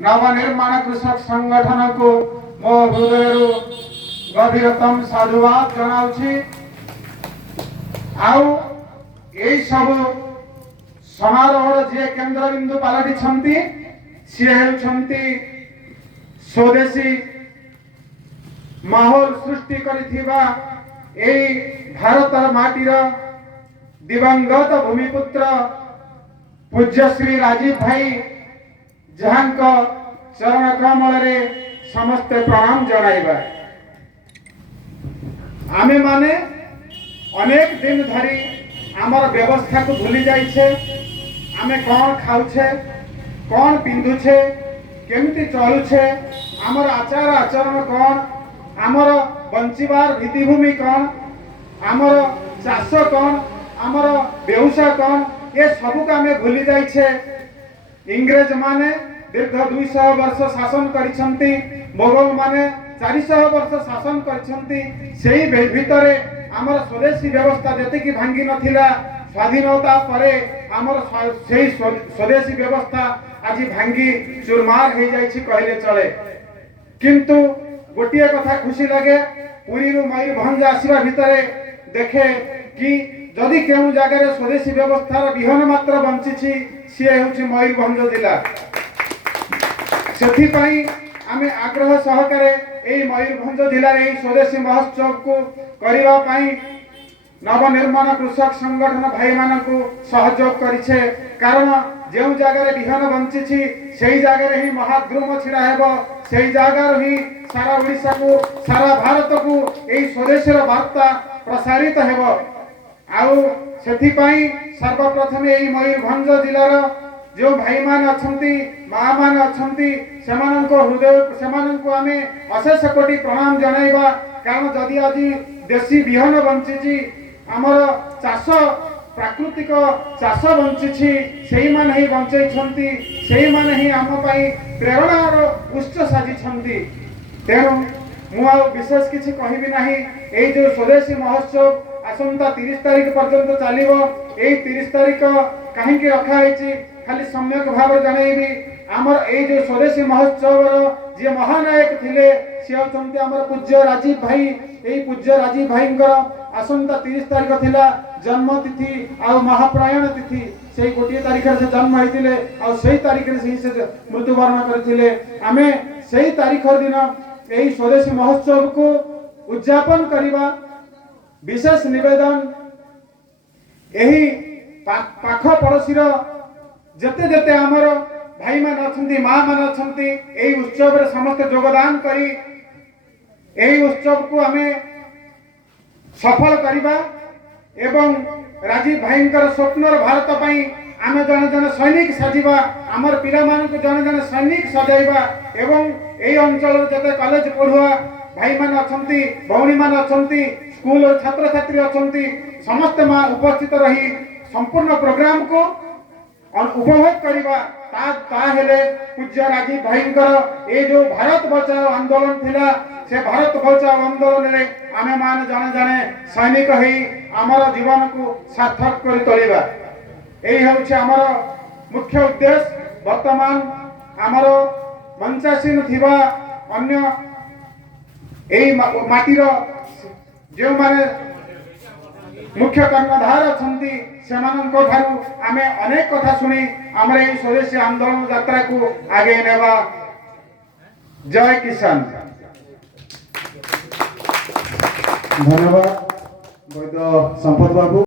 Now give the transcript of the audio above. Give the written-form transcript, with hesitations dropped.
नवनिर्माण कृषक संगठन को मो हृदय गभीरतम साधुवाद जनाउछि। आउ एई सब समारोह जे केंद्र बिंदु पलटि सी हेउछंती स्वदेशी माहौल सृष्टि करिथिबा एई भारतर माटीर दिवंगत भूमिपुत्र पूज्य श्री राजीव भाई जहांक चरण कमल रे समस्ते प्रणाम जणाइबा। आमे माने अनेक दिन धरी आमर व्यवस्था को भूली जाइछे। आमे कौन खाउछे, कौन पिंधुछे, केमती चलुछे, आमर आचार आचरण कौन, आमर बंचिबार भित्तिभूमि कौन, आमर चाष कौन, आमर व्यवसाय कौन, ये सबू को आमे भूली जाइछे। इंग्रेज माने दीर्घ 200 वर्ष शासन करिसंती, मोगल माने 400 वर्ष शासन करिसंती। सेही भितरे आमर स्वदेशी व्यवस्था जति की भांगी नथिला, स्वाधीनता परे आमर सेही स्वदेशी व्यवस्था आज भांगी चुरमार हो जाइछि कहले चले। किंतु गोटिए कथा खुशी लगे, पुरी रु मयूरभंज आसीबा भितरे देखे कि जदि केउ जगह स्वदेशी व्यवस्थार विहन मात्र बंचिछि सी हेउछि मयूरभंज जिला। सेथिपाई आमे आग्रह सहकारे एई मयूरभंज जिला रे स्वदेशी महोत्सव को करिवा पाई नवनिर्माण कृषक संगठन भाई मानकु सहयोग करिछे। कारण जो जगह विहन बंचिछि सेही जगह ही महाद्रुम छिड़ा हेबो, सेही जगह ही सारा ओडिशा को सारा भारत को एई स्वदेशीर वार्ता प्रसारित हेबो। आउ सेथिपाई सर्वप्रथम एई मयूरभंज जिलार जो भाई मान अछंती, माँ मान अछंती, सेमानंको हृदय सेमानंको आमे अशेष कोटि प्रणाम जणाइबा। कारण जदि आज देशी विहन बंचिछि, आमर चाष प्राकृतिक चाष बंचिछि, सेही मान ही बंचैछंती, सेही मान ही आम पई प्रेरणार उच्च साजिछंती। तेणु मु विशेष किछि कहिबि नाही। एई जो स्वदेशी महोत्सव आसंता 30 तारिख पर्यंत चलिबो। एई 30 तारिख काहेकि रखा होईछि खाली सम्यक भाव जणाइबी। आमर एई जो स्वदेशी महोत्सव जे महानायक थिले से होचंती आमर पूज्य राजीव भाई। एई पूज्य राजीव भाईंकर आसंता 30 तारिख थिला जन्म तिथि आ महाप्रयाण तिथि। सेई गोटिए तारिख से जन्म होइतिले आ सेई तारिख रे से मृत्युवरण करथिले। आमे सेई तारिख दिन एई स्वदेशी महोत्सव को उद्यापन करिबा विशेष निवेदन। एही पाख पड़ोसीर जते जते आमर भाई मान अछंती, माँ मान अछंती, एही उत्सव रे समस्त योगदान करी एही उत्सव को आमे सफल करिबा एवं राजीव भाईंकर स्वप्नर भारत पई आमे जने जने सैनिक साजिबा, आमर पिला मानक जने जने सैनिक सजाइबा एवं एही अंचल जते कॉलेज पढुआ भाई मान अछंती, भौणी मान अछंती, स्कूल और छात्र छात्री अछंती, समस्त मां उपस्थित रही संपूर्ण प्रोग्राम को उपभोग करिबा। ता हेले पूज्य राजीव भाईंकर ए जो भारत बचाओ आंदोलन थिला, से भारत बचाओ आंदोलन रे आमे मान जने जने सैनिक हेई आमर जीवन को सार्थक करि तोलिबा। एही होउछ आमर मुख्य उद्देश्य। वर्तमान आमर मंचासीन थिबा अन्य एही माटीर जो माने मुख्य कर्णधार अछंती सेमानंको ठारू आमे अनेक कथा सुनी हमरे एही स्वदेशी आंदोलन यात्रा को आगे नेबा। जय किसान। धन्यवाद वैद्य संपत बाबू।